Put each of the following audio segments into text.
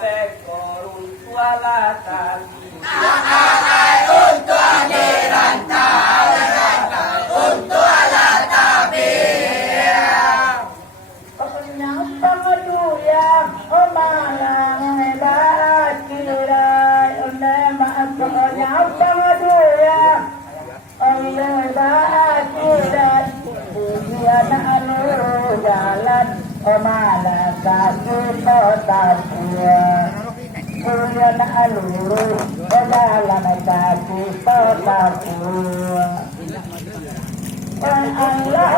bekorun wala tadi. Nakalay untuk adiran talaga untuk ala tabi. Panyang pangaduya o malang bakiray ole maapanyang pangaduya o bakiray dunia na ano jalan o malang sakito tapuya dunia na aluro o jalan sakito tapuya. Allah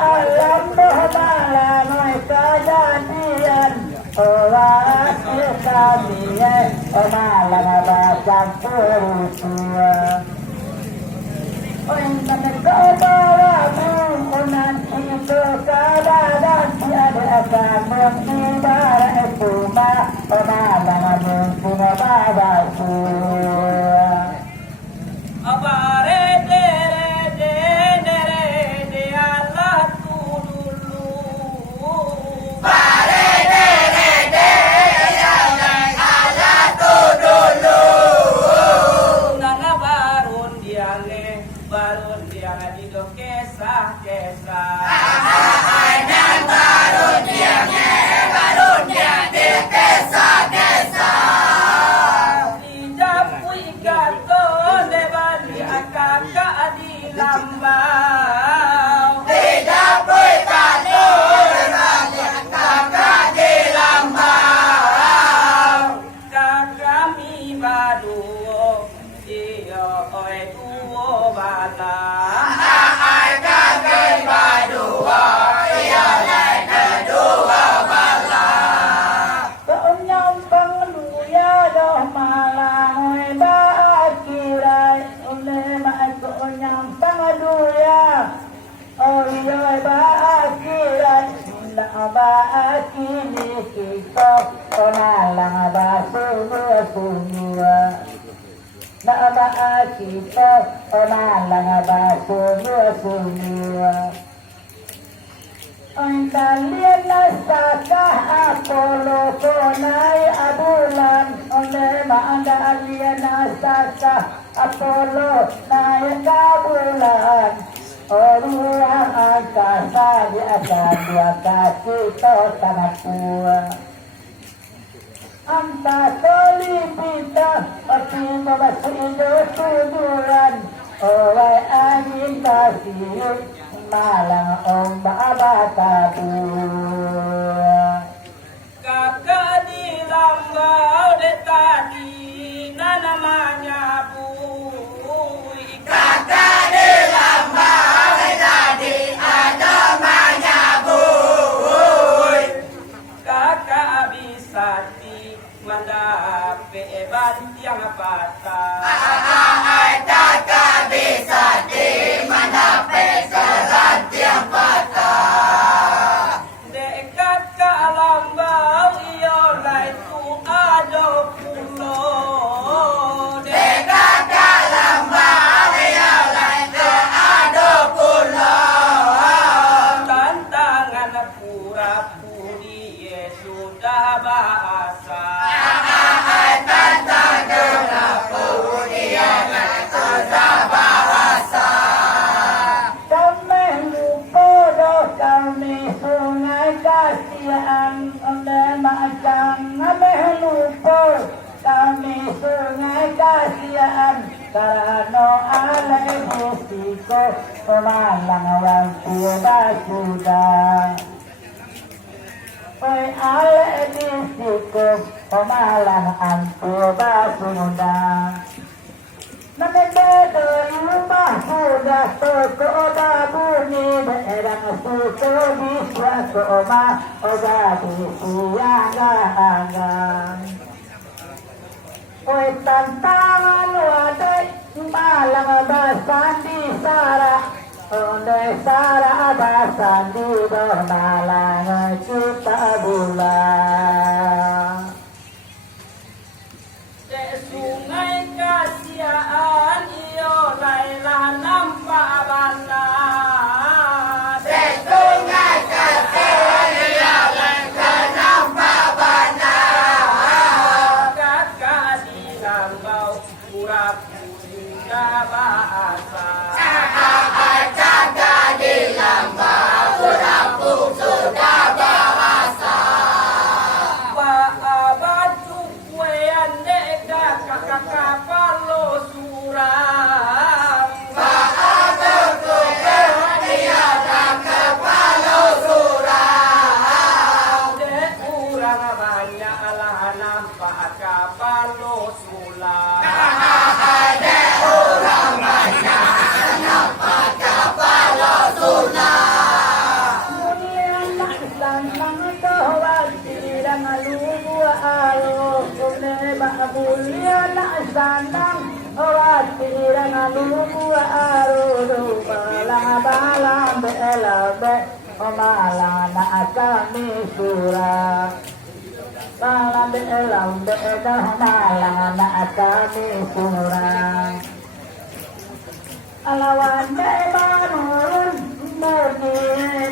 alam bahmalangoy kajadian Olah kamiye Omalang basang purutua Oy managabawa mo Unan ito kadadan Tiada kamong ibara Epuma Omalang mong pinababasua Abare barun dia ngadido kesah Ainan barun dia di kesah dijapui gato de bali akaka di lambau tidak berkata kakak di lambang kakami baduo iyo oe duo bala ai kakak badua ia lain kedua bala Keonyang pangluya doh malang bakiray ole maay keonyang pangluya ole bakiray la bakini kito onalang basunua na bakito onalang basunua Ang kalian na saka Apollo konay abulan Onde maanda alian na saka Apollo nay kabulan Oruang angkasa di atas dua kaki to tanah tua Anta solipita Pati mabasi indo tuduran Oway angin basiyut malang om babata buah kakak di lambau de tadi na namanya bui kakak di lambang tadi ada menyabui kakak bisa di mendape bantiang patah kakak bisa di mendapat serat yang patah dekat ke lambau iyo lai tu ado pulo dekat ke lambang yang lain ke ada pulau tantangan pura-puri sudah bahasa tentang kenapa dia sudah bahasa Kami lupa doh kami sungai kasihan Onde macam kami lupa kami sungai kasihan Karena alai musiko Pemalang orang tua sudah Oi alai musiko Pemalang orang tua sudah Namanya rumah sudah toko bunyi berang suku di suatu rumah obat siang-siang. Oi tantangan wadai malang basan di sarah, ondai sarah basan di malang kita bulan. nampak kapalo sulam. Ada orang banyak nampak kapalo sulam. Mulia naksan mangkawat tirang lubu aro kune mulia naksan mangkawat tirang lubu aro balang balang belabe omalang nakami surang balang belabe omalang nakami surang alawan bebanun murni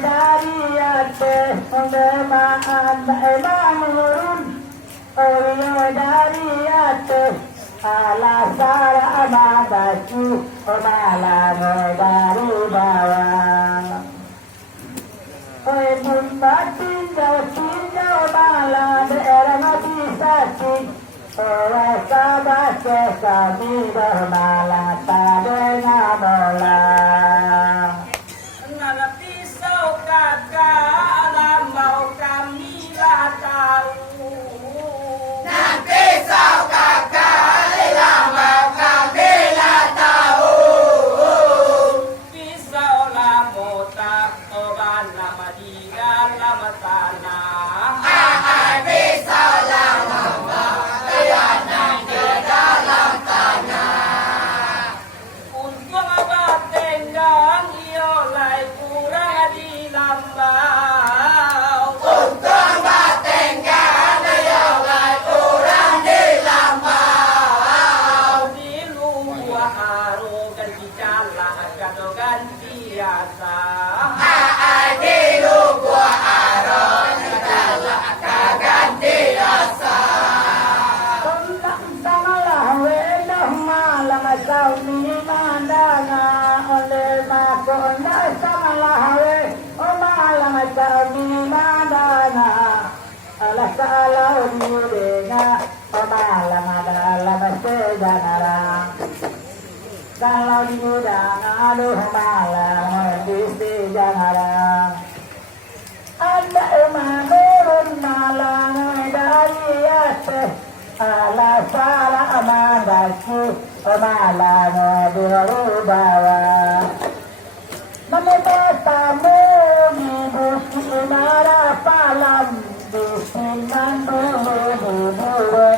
dari atas beban bebanun oyo dari atas ala sara abadaku malam dari bawah oi bumba tinjau malam daerah mati sati ora sabar kami bermalam padanya bola Nana pisau kakak lambau kami lah tahu. Nanti sau kakak lama kami lah tahu. Pisau lamo tak oban lama di dalam tanah. Pisau lama yang di dalam tanah. Untung abad tenggang iolai kurang di lambau. Untung batenggan ayolai kurang di lambau. Di luar haru ganti jala kado ganti asa. Di luar aron adalah kaganti asa. tentang samalah wedah malam kau ni mandanga oleh makona samalah we oh malam kau ni mandanga alah kalau diudenga oh malam dalam sejanara kalau diudang aduh malam di sejanara ada menurun malam dari atas ala sala amadaku malam berubah menetamu di buku mara palam di sinan dulu dulu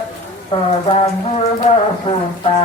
Tuhan juga sumpah